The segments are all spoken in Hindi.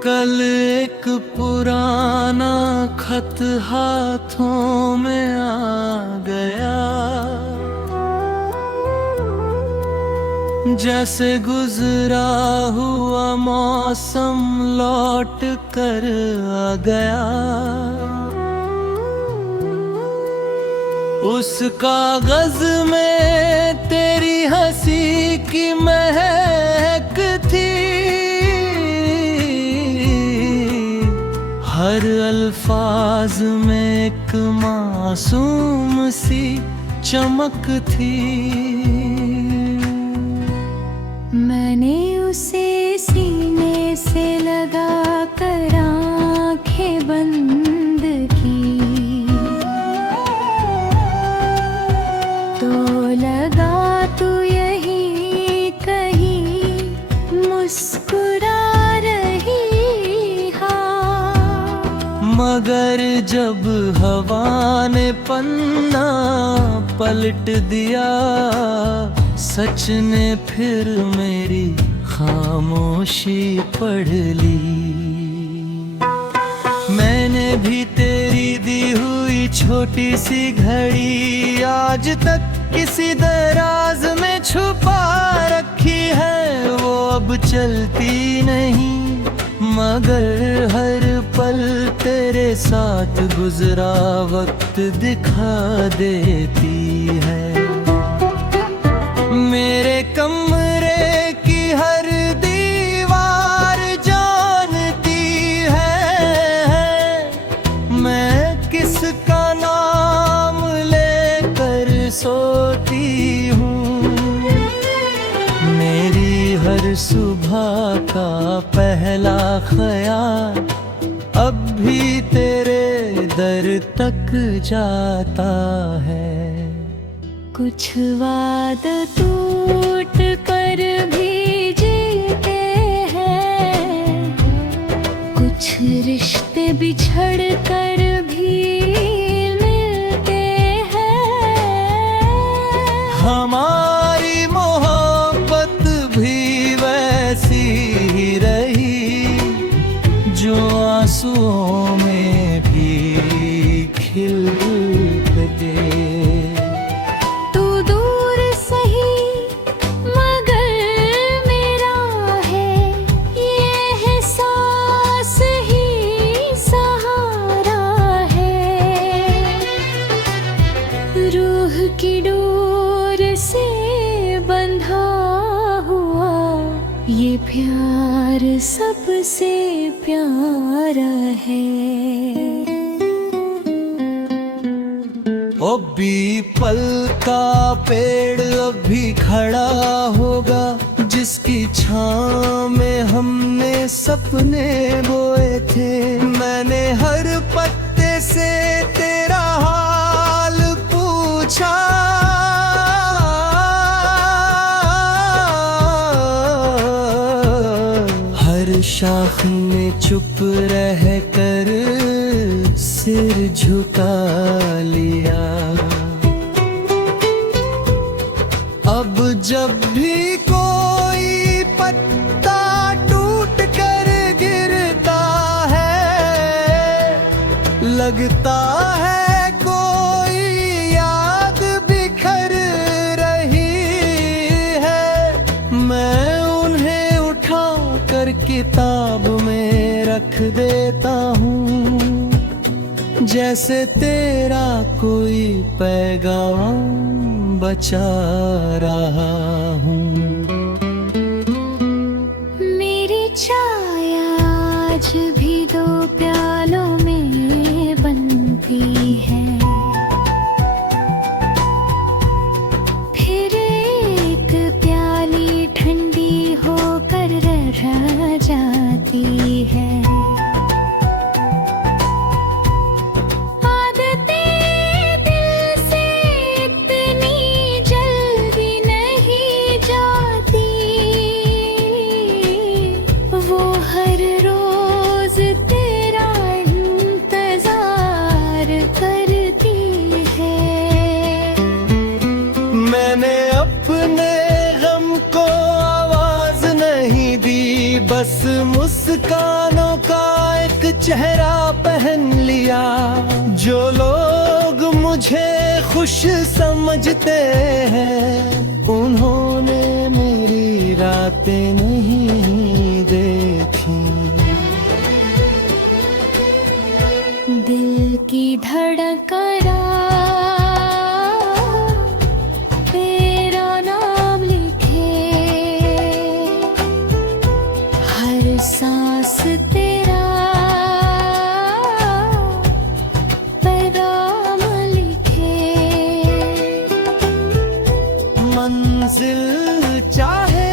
कल एक पुराना खत हाथों में आ गया, जैसे गुजरा हुआ मौसम लौट कर आ गया। उस कागज में तेरी हंसी की महक थी, हर अल्फाज में एक मासूम सी चमक थी। मैंने उसे सीने से लगा कर आंखें बंद की, तो लगा तू यही कहीं मुस्कुरा रही। मगर जब हवा ने पन्ना पलट दिया, सच ने फिर मेरी खामोशी पढ़ ली। मैंने भी तेरी दी हुई छोटी सी घड़ी आज तक किसी दराज में छुपा रखी है। वो अब चलती नहीं, मगर हर पल तेरे साथ गुजरा वक्त दिखा देती है। मेरे कमरे की हर दीवार जानती है, मैं किसका नाम लेकर सोती हूँ। मेरी हर सुबह का पहला ख्याल अब भी तेरे दर तक जाता है। कुछ वादा टूट कर भी जीते हैं, कुछ रिश्ते बिछड़ कर भी मिलते हैं। हमारी मोहब्बत भी वैसी ही रही, जो आंसुओं में भी खिलते। रूह की डोर से बंधा हुआ ये प्यार सबसे प्यारा है। ओ पीपल का पेड़ अभी खड़ा होगा, जिसकी छां में हमने सपने बोए थे। मैंने हर पत्ते से तेरा हाल पूछा, हर शाख में चुप रह कर सिर झुका लिया। अब जब भी कोई पत्ता टूट कर गिरता है, लगता है कोई याद बिखर रही है। मैं उन्हें उठा कर किताब में रख देता हूँ, जैसे तेरा कोई पैगाम बचा रहा हूँ। मेरी चाय आज भी दो प्यालों में बनती है, फिर एक प्याली ठंडी होकर रह जाती है। मैंने अपने गम को आवाज नहीं दी, बस मुस्कानों का एक चेहरा पहन लिया। जो लोग मुझे खुश समझते हैं उन्होंने मेरी रातें नहीं देखी। दिल की धड़कन तेरा नाम लिखे, हर सांस तेरा पैगाम लिखे। मंजिल चाहे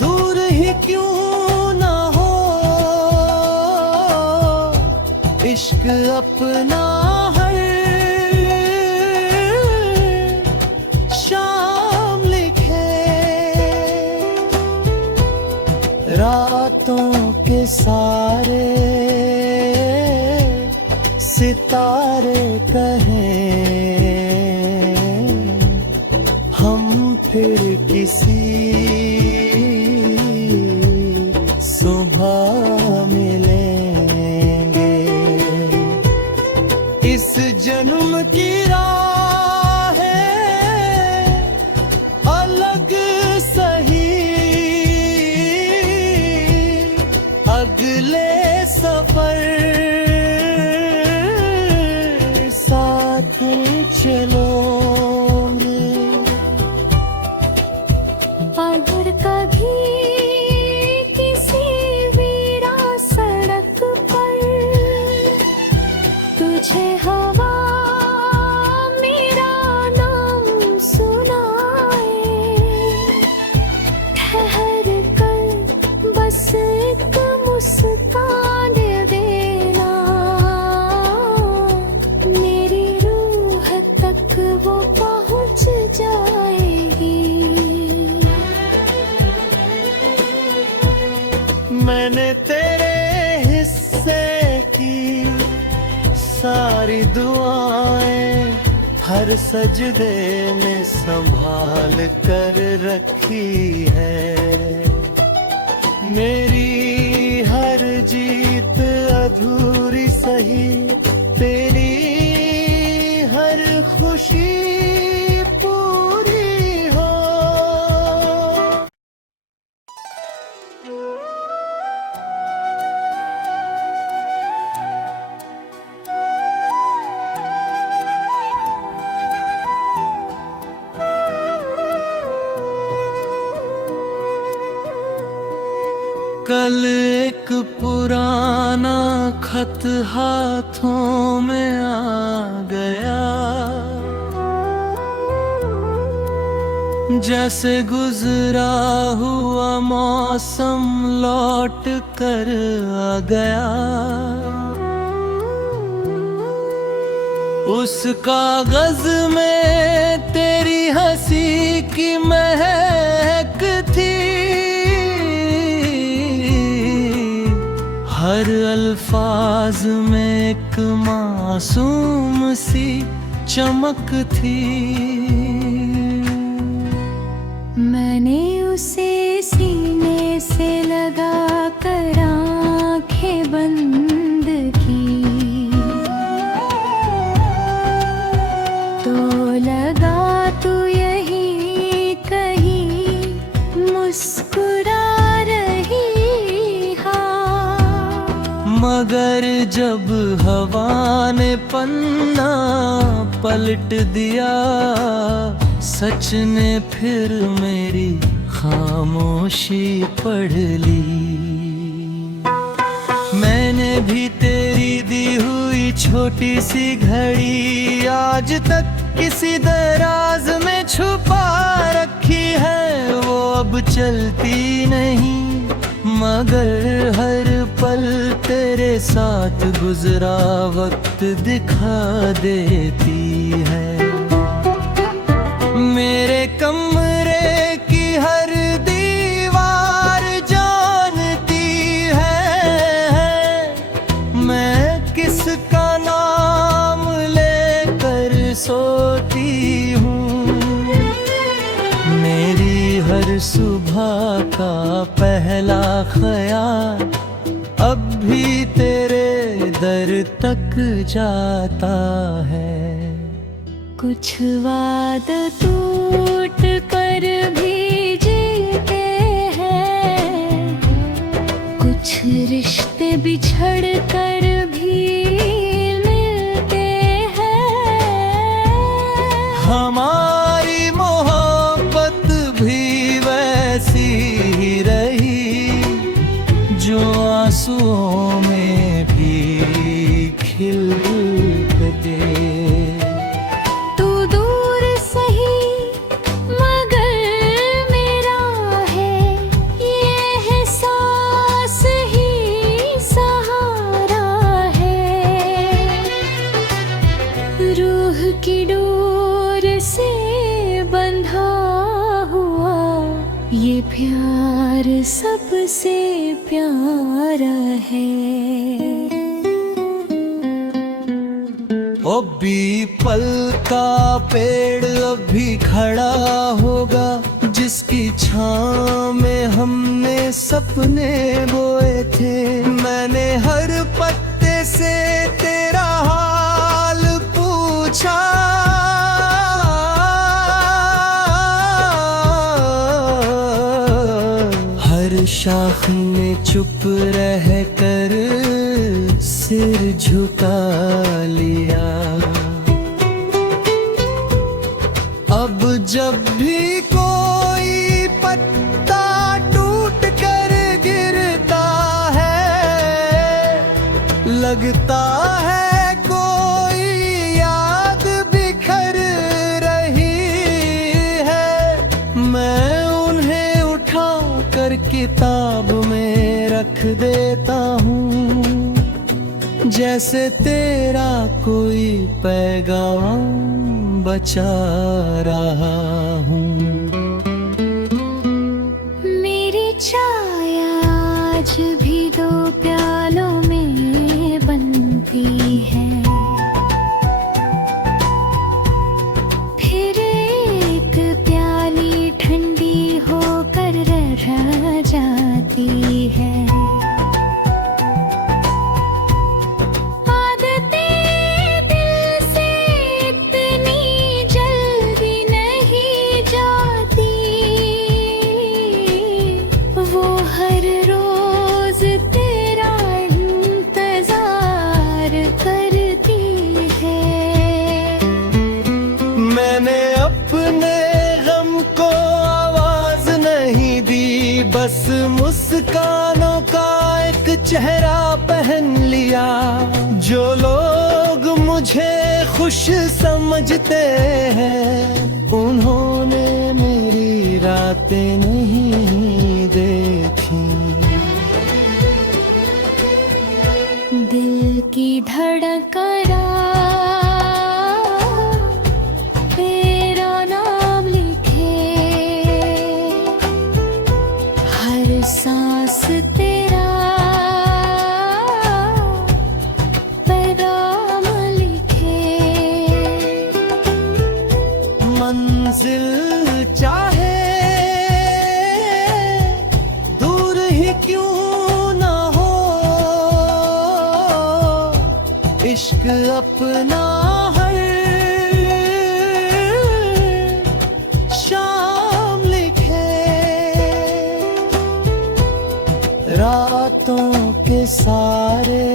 दूर ही क्यों ना हो, इश्क अपना हर शाम लिखे। रातों के सारे सितारे कहें हम फिर किसी सुबह मिलेंगे। इस जन्म की राह है अलग सही, अगले सफर साथ चलोगे। अगर कभी किसी वीरा सड़क पर तुझे हवा मेरा नाम सुनाए, ठहर कर बस एक मुस्कान दे देना, मेरी रूह तक वो पहुंच जाएगी। मैंने तेरे हिस्से की सारी दुआएं हर सजदे में संभाल कर रखी है। मेरी हर जीत अधूरी सही, तेरी हर खुशी पूरी हो। कल एक पुराना खत हाथों में आ गया, जैसे गुजरा हुआ मौसम लौट कर आ गया। उस कागज में तेरी हंसी की महक थी, हर अल्फाज में एक मासूम सी चमक थी। मैंने उसे सीने से लगा कर आंखें बंद की, तो लगा तू यही कहीं मुस्कुरा रही। मगर जब हवा ने पन्ना पलट दिया, सच ने फिर मेरी खामोशी पढ़ ली। मैंने भी तेरी दी हुई छोटी सी घड़ी आज तक किसी दराज में छुपा रखी है। वो अब चलती नहीं मगर हर पल तेरे साथ गुजरा वक्त दिखा देती है। मेरे कमरे की हर दीवार जानती है मैं किसका नाम लेकर सोती हूँ। मेरी हर सुबह का पहला ख्याल अब भी तेरे दर तक जाता है। कुछ वाद टूट कर भी जीते हैं, कुछ रिश्ते बिछड़ कर भी मिलते हैं। हमारी मोहब्बत भी वैसी ही रही, जो आंसुओं में भी खिलते। तू दूर सही मगर मेरा है, ये एहसास ही सहारा है। रूह की डोर से बंधा हुआ ये प्यार सबसे प्यारा है। ओ पीपल का पेड़ अभी खड़ा होगा, जिसकी छां में हमने सपने बोए थे। मैंने हर पत्ते से तेरा हाल पूछा, हर शाख में चुप रह कर सिर झुका लिया। अब जब भी कोई पत्ता टूट कर गिरता है, लगता है कोई याद बिखर रही है। मैं उन्हें उठा कर किताब में रख देता हूँ, जैसे तेरा कोई पैगाम बचा रहा हूँ। मेरी चाय आज भी दो प्यालों में बनती है, फिर एक प्याली ठंडी होकर रह जाती है। बस मुस्कानों का एक चेहरा पहन लिया। जो लोग मुझे खुश समझते हैं, उन्होंने मेरी रातें नहीं देखी। दिल की धड़कन सांस तेरा पैगाम लिखे। मंजिल चाहे दूर ही क्यों ना हो, इश्क अपना हर शाम लिखे। रातों के सारे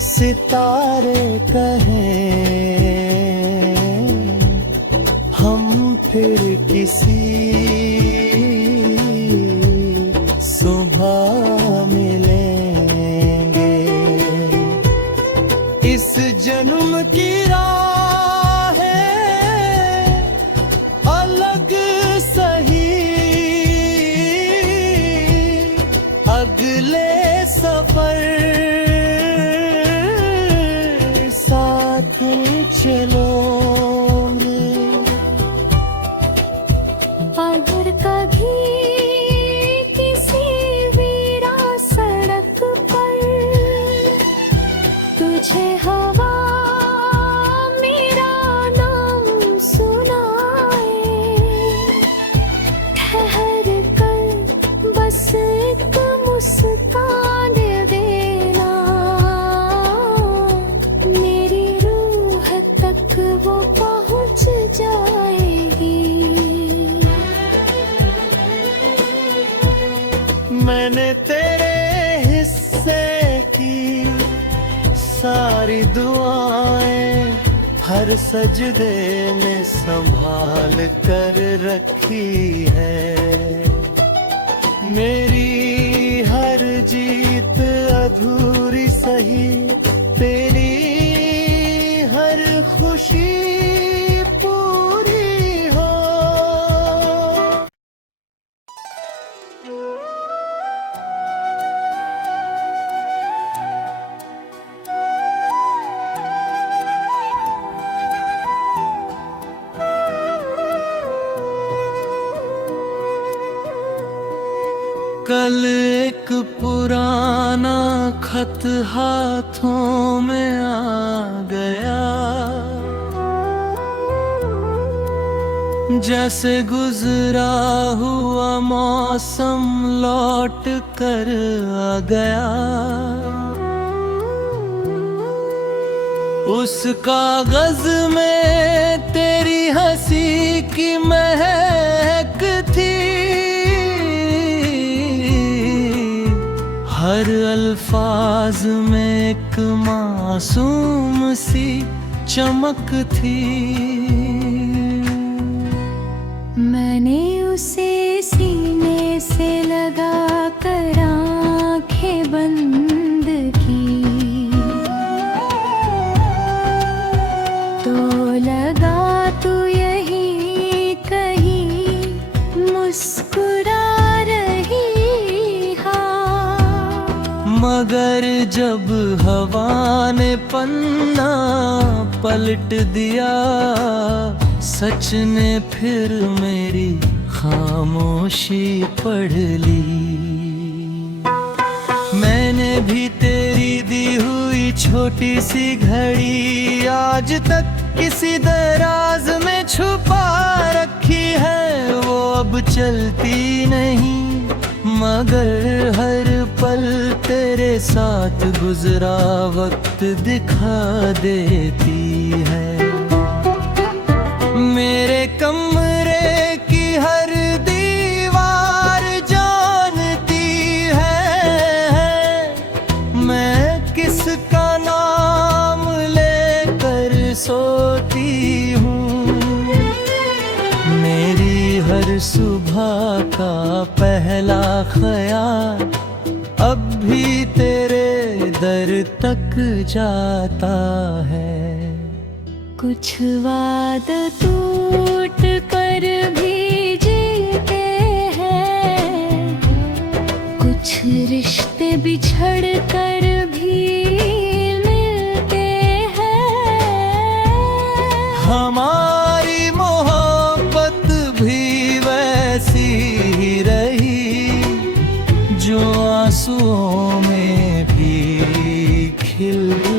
सितारे कहें, हम फिर किसी सुबह मिलेंगे। इस जन्म की राह है अलग सही, अगले सफर साथ चलो। अगर कभी किसी वीरा सड़क पर तुझे हवा मेरा नाम सुनाए, मैंने तेरे हिस्से की सारी दुआएं हर सजदे में संभाल कर रखी है। मेरी हर जीत अधूरी सही, तेरी हर खुशी पूरी हो। कल एक पुराना खत हाथों में आ गया, जैसे गुजरा हुआ मौसम लौट कर आ गया। उस कागज में तेरी हंसी की महक थी, हर अल्फाज में एक मासूम सी चमक थी। मैंने उसे सीने से लगा कर आंखें बंद की, तो लगा तू यही कहीं मुस्कुरा रही। हाँ, मगर जब हवा ने पन्ना पलट दिया, सच ने फिर मेरी खामोशी पढ़ ली। मैंने भी तेरी दी हुई छोटी सी घड़ी आज तक किसी दराज में छुपा रखी है। वो अब चलती नहीं, मगर हर पल तेरे साथ गुजरा वक्त दिखा देती है। मेरे कमरे की हर दीवार जानती है, मैं किसका नाम लेकर सोती हूँ। मेरी हर सुबह का पहला ख्याल अब भी तेरे दर तक जाता है। कुछ वादा टूट कर भी जीते हैं, कुछ रिश्ते बिछड़ कर भी मिलते हैं। हमारी मोहब्बत भी वैसी ही रही, जो आंसुओं में भी खिलते।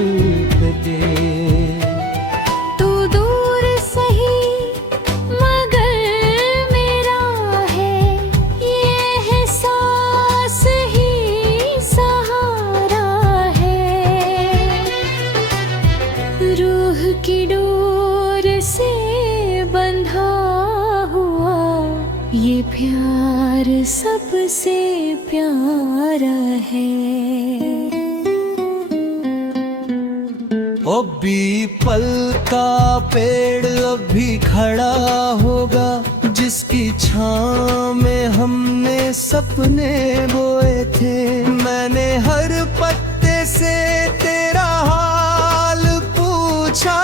की डोर से बंधा हुआ ये प्यार सबसे प्यारा है। ओ पीपल का पेड़ अभी खड़ा होगा, जिसकी छां में हमने सपने बोए थे। मैंने हर पत्ते से तेरा हाल पूछा,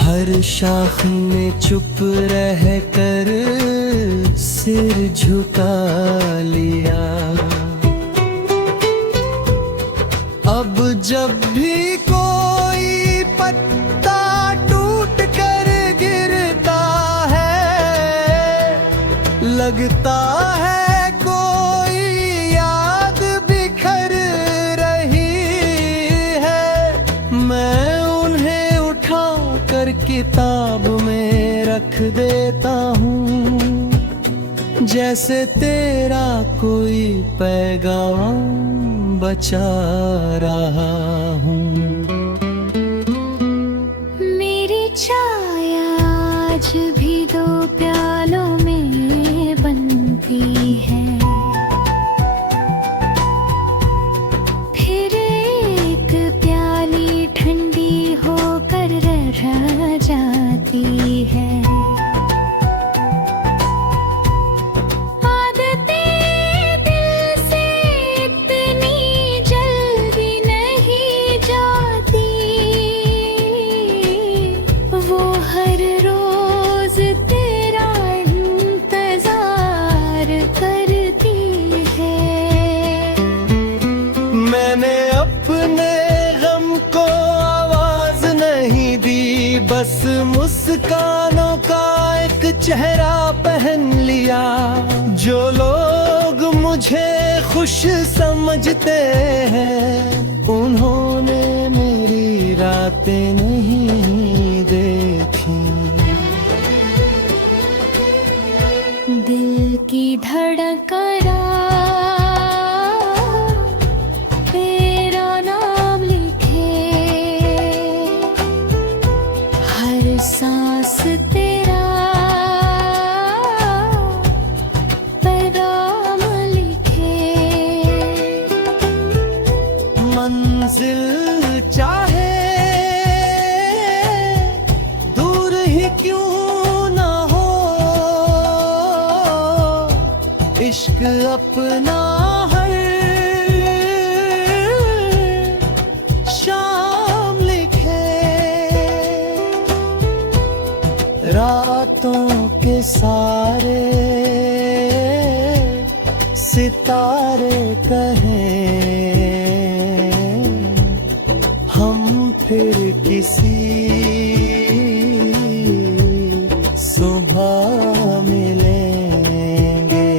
हर शाख में चुप रह कर सिर झुका लिया। अब जब भी कोई पत्ता टूट कर गिरता है, लगता है कोई याद बिखर रही है। मैं उन्हें उठा कर किताब में रख देता हूँ, जैसे तेरा कोई पैगाम बचा रहा हूँ। मेरी छाया आज भी रह जाती है। बस मुस्कानों का एक चेहरा पहन लिया। जो लोग मुझे खुश समझते हैं उन्होंने मेरी रातें नहीं देखी। दिल की धड़कन सांस तेरा पैगाम लिखे। मंजिल चाहे दूर ही क्यों ना हो, इश्क अपना रातों के सारे सितारे कहें हम फिर किसी सुबह मिलेंगे।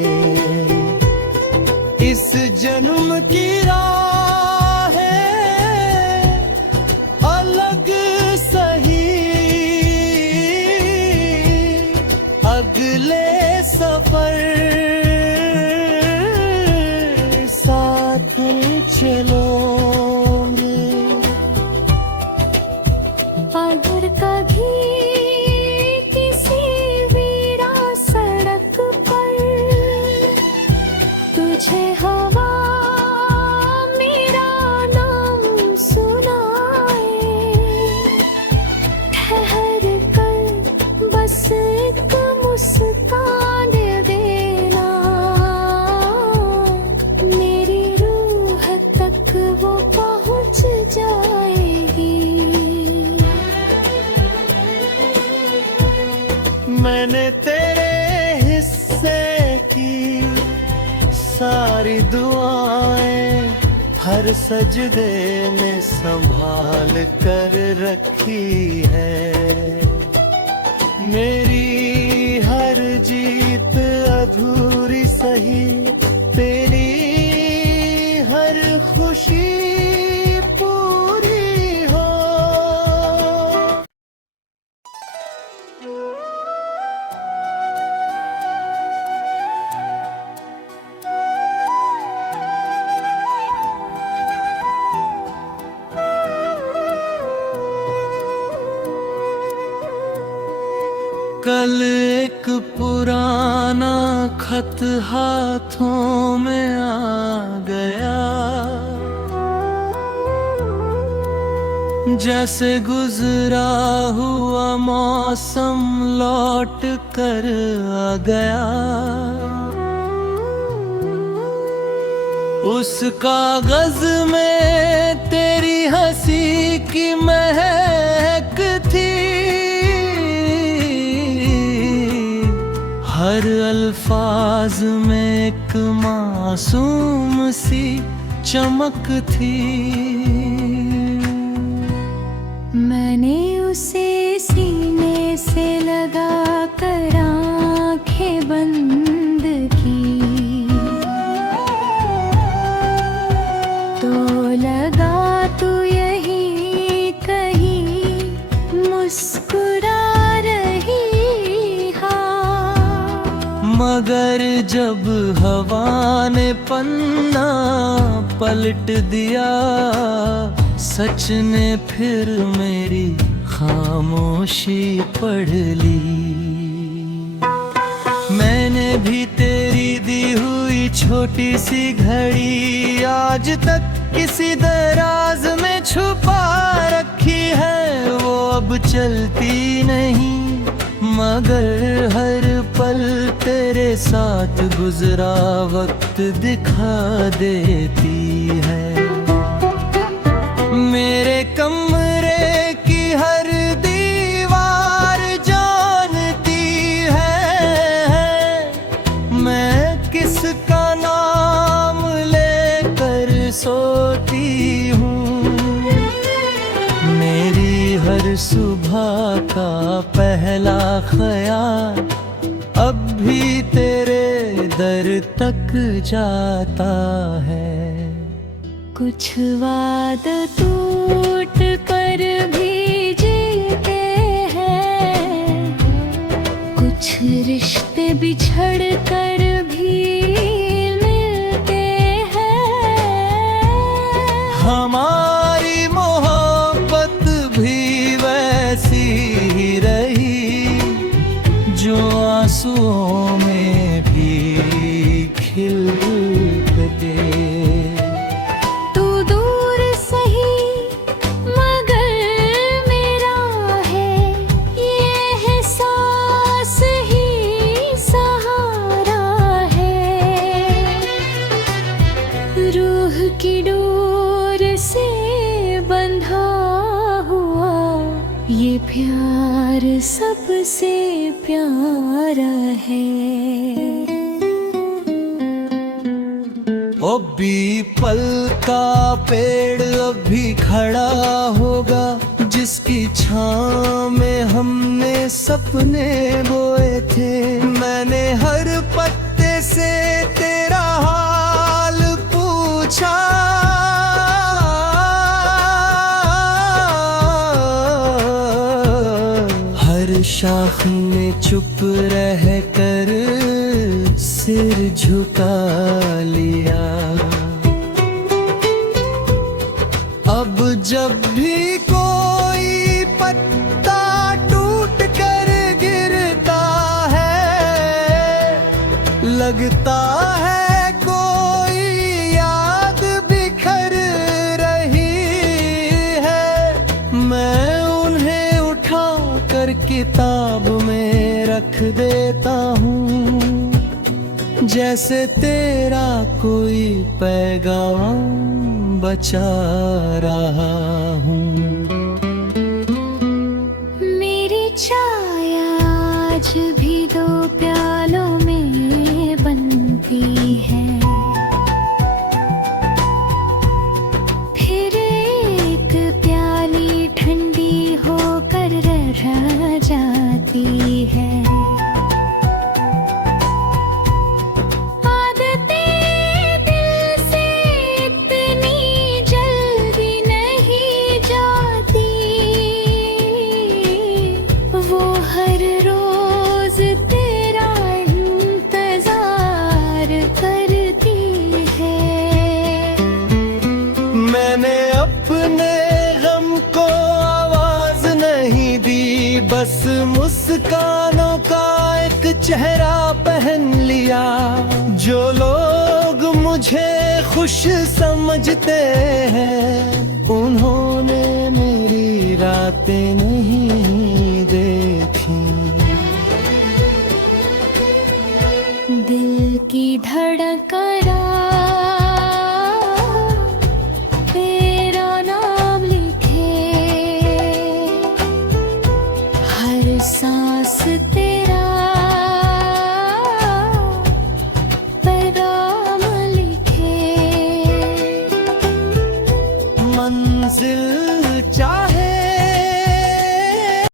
इस जन्म की राह है अलग सही, अगले सफर साथ चलोगे। अगर कभी किसी वीरा सड़क पर तुझे हवा मेरा नाम सुनाए, ठहर कर बस एक मुस्कान देना, मेरी रूह तक वो पहुंच जाएगी। मैंने तेरे हिस्से की सारी दुआएं हर सजदे में संभाल कर रखी है। मेरी हर जीत अधूरी सही, तेरी हर खुशी पूरी हो। कल एक पुराना खत हाथों में आ गया, जैसे गुजरा हुआ मौसम लौट कर आ गया। उस कागज में तेरी हंसी की महक थी, हर अल्फाज में एक मासूम सी चमक थी। मैंने उसे सीने से लगा कर आंखें बंद की, तो लगा तू यही कहीं मुस्कुरा रही। मगर जब हवा ने पन्ना पलट दिया, सच ने फिर मेरी खामोशी पढ़ ली। मैंने भी तेरी दी हुई छोटी सी घड़ी आज तक किसी दराज में छुपा रखी देखी है वो अब चलती नहीं, मगर हर पल तेरे साथ गुजरा वक्त दिखा देती है। मेरे कमरे की हर दीवार जानती है मैं किसका नाम लेकर सोती हूँ। मेरी हर सुबह का पहला ख्याल अब भी तेरे दर तक जाता है। कुछ वाद टूट कर भी जीते हैं, कुछ रिश्ते बिछड़ कर भी मिलते हैं। हमारी मोहब्बत भी वैसी ही रही जो आंसुओं में भी खिलते। तू दूर सही मगर मेरा है ये एहसास ही सहारा है। रूह की डोर से बंधा हुआ ये प्यार सबसे प्यारा है। ओ पीपल का पेड़ अभी खड़ा होगा जिसकी छां में हमने सपने बोए थे। मैंने हर पत्ते से तेरा हाल पूछा, हर शाख में चुप रह कर सिर झुका लिया। अब जब भी कोई पत्ता टूट कर गिरता है, लगता है कोई याद बिखर रही है। मैं उन्हें उठा कर किताब में रख देता हूँ, जैसे तेरा कोई पैगाम बचा रहा हूँ। मेरी चाय आज भी दो प्यालों में बनती है, फिर एक प्याली ठंडी होकर रह जाती है। बस मुस्कानों का एक चेहरा पहन लिया। जो लोग मुझे खुश समझते हैं उन्होंने मेरी रातें नहीं देखी। दिल की धड़कन तेरा नाम लिखे, हर सांस